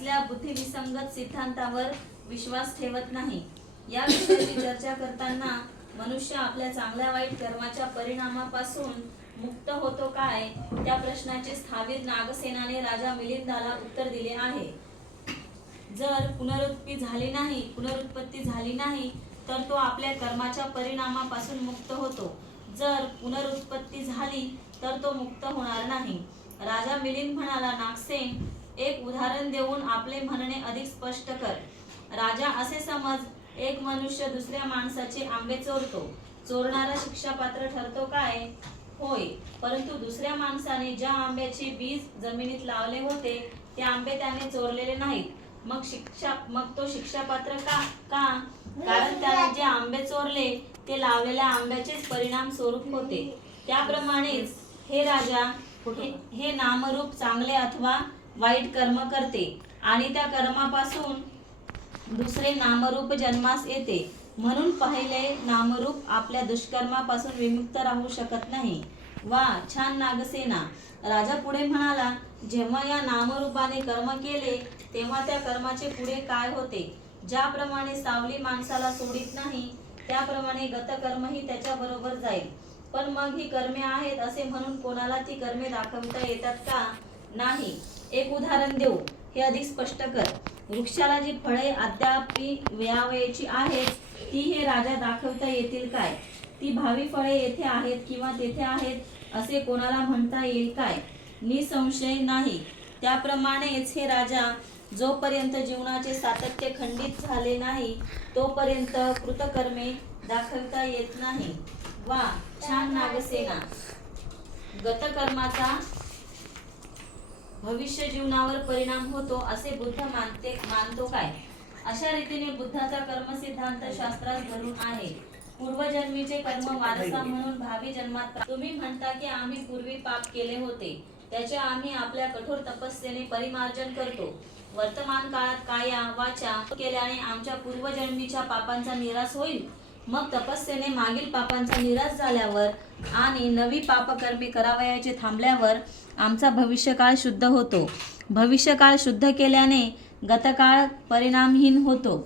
असल्या बुद्धिविसंगत सिद्धांतावर विश्वास ठेवत नाही। या विषयाची चर्चा करताना मनुष्य आपल्या चांगल्या वाईट कर्माच्या परिणामापासून मुक्त होतो काय, त्या प्रश्नाचे स्थावीर नागसेनाने राजा मिलिंदाला उत्तर दिले आहे। जर पुनरुत्पत्ती झाली नाही तर तो आपल्या कर्माच्या परिणामापासून मुक्त होतो। जर पुनरुत्पत्ती झाली तर तो मुक्त होणार नाही। राजा मिलिंद म्हणाला, नागसेन, एक उदाहरण देऊन आपले म्हणणे अधिक स्पष्ट कर। राजा, असे समज, एक मनुष्य दुसऱ्या माणसाचे आंबे चोरतो। चोरणारा शिक्षापात्र ठरतो काय? होय, परंतु दुसऱ्या माणसाने ज्या आंब्याचे बीज जमिनीत लावले होते ते आंबे त्याने चोरलेले नाहीत। मग तो शिक्षापात्र का? कारण त्याने जे आंबे चोरले ते लावलेल्या आंब्याचेच परिणाम स्वरूप होते। त्याप्रमाणेच हे राजा, हे नामरूप चांगले अथवा वाईट कर्म करते आणि त्या कर्मापासून दुसरे नामरूप जन्मास येते, म्हणून पहिले नामरूप आपल्या दुष्कर्मापासून विमुक्त राहू शकत नाही। वा, छान नागसेना। राजा पुढे म्हणाला, जेव्हा या नामरूपाने कर्म केले तेव्हा त्या कर्माचे पुढे काय होते? ज्याप्रमाणे सावली माणसाला सोडित नाही त्याप्रमाणे गतकर्मही त्याच्या बरोबर जाईल। पण मग ही कर्मे आहेत असे म्हणून कोणाला ती कर्मे दाखविता येतात का? नाही। एक उदाहरण देऊ, हे अधिक स्पष्ट कर। वृक्षाला जी फळे अद्याप यावयाची आहेत ती हे राजा दाखवता येतील काय? ती भावी फळे येथे आहेत किंवा तेथे आहेत असे कोणाला म्हणता येईल काय? निसंशय नाही। त्याप्रमाणेच हे राजा, जोपर्यंत जीवनाचे सातत्य खंडित झाले नाही तोपर्यंत कृतकर्मे दाखविता येत नाही। वा, छान नागसेना। गतकर्माचा भविष्य जीवनावर परिणाम होतो असे बुद्ध मानतो काय? अशा रीतीने बुद्धाचा कर्मसिद्धांत शास्त्रात धरून आहे। पूर्वजन्मीचे कर्म वारसा म्हणून भावी जन्मात तुम्ही म्हणता की आम्ही पूर्वी पाप केले होते त्याचे आम्ही आपल्या कठोर तपस्येने परिमार्जन करतो। वर्तमान काळात काया वाचा केल्याने आमच्या पूर्वजन्मीच्या पापांचा निराश होईल। मग तपस्येने मागील पापांचा निराश झाल्यावर आणि नवी पापकर्मे करावयाचे थांबल्यावर आमचा भविष्यकाळ शुद्ध होतो। भविष्यकाळ शुद्ध केल्याने गतकाळ परिणामहीन होतो।